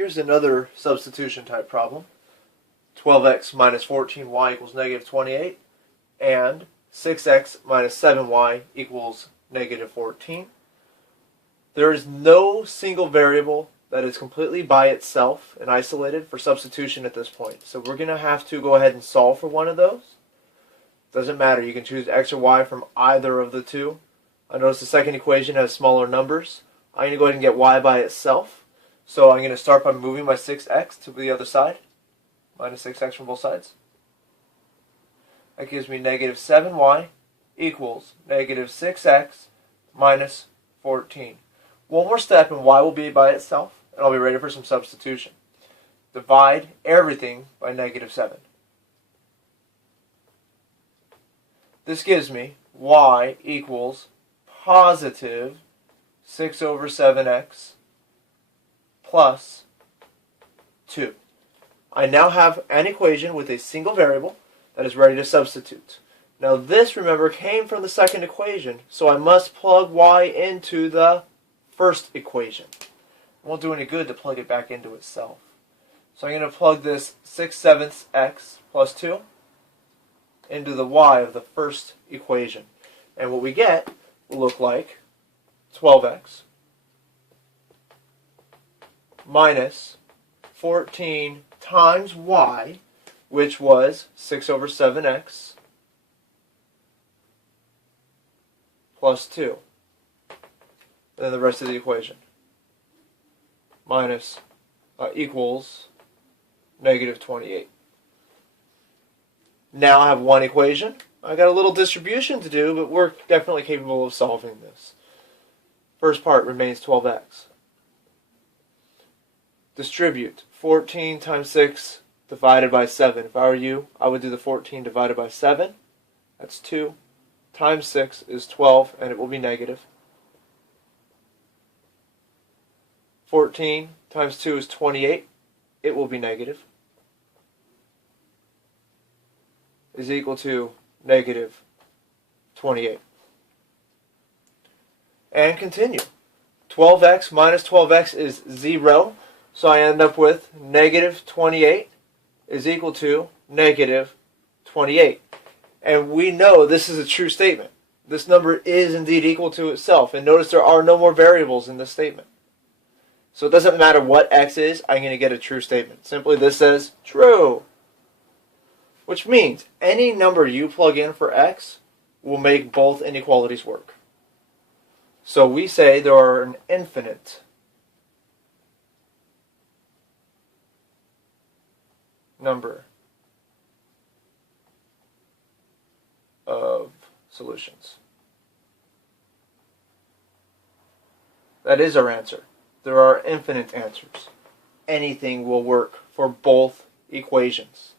Here's another substitution type problem. 12x minus 14y equals negative 28, and 6x minus 7y equals negative 14. There is no single variable that is completely by itself and isolated for substitution at this point. So we're going to have to go ahead and solve for one of those. Doesn't matter, you can choose x or y from either of the two. I notice the second equation has smaller numbers. I'm going to go ahead and get y by itself. So I'm going to start by moving my 6x to the other side. Minus 6x from both sides. That gives me negative 7y equals negative 6x minus 14. One more step and y will be by itself, and I'll be ready for some substitution. Divide everything by negative 7. This gives me y equals positive 6 over 7x plus 2. I now have an equation with a single variable that is ready to substitute. Now this, remember, came from the second equation, so I must plug y into the first equation. It won't do any good to plug it back into itself. So I'm going to plug this 6/7 x plus 2 into the y of the first equation. And what we get will look like 12x minus 14 times y, which was 6 over 7x plus 2. And then the rest of the equation. Minus equals negative 28. Now I have one equation. I got a little distribution to do, but we're definitely capable of solving this. First part remains 12x. Distribute 14 times 6 divided by 7. If I were you, I would do the 14 divided by 7. That's 2. Times 6 is 12, and it will be negative. 14 times 2 is 28. It will be negative. Is equal to negative 28. And continue. 12x minus 12x is 0. So I end up with negative 28 is equal to negative 28. And we know this is a true statement. This number is indeed equal to itself. And notice there are no more variables in this statement. So it doesn't matter what x is, I'm going to get a true statement. Simply this says true. Which means any number you plug in for x will make both inequalities work. So we say there are an infinite number of solutions. That is our answer. There are infinite answers. Anything will work for both equations.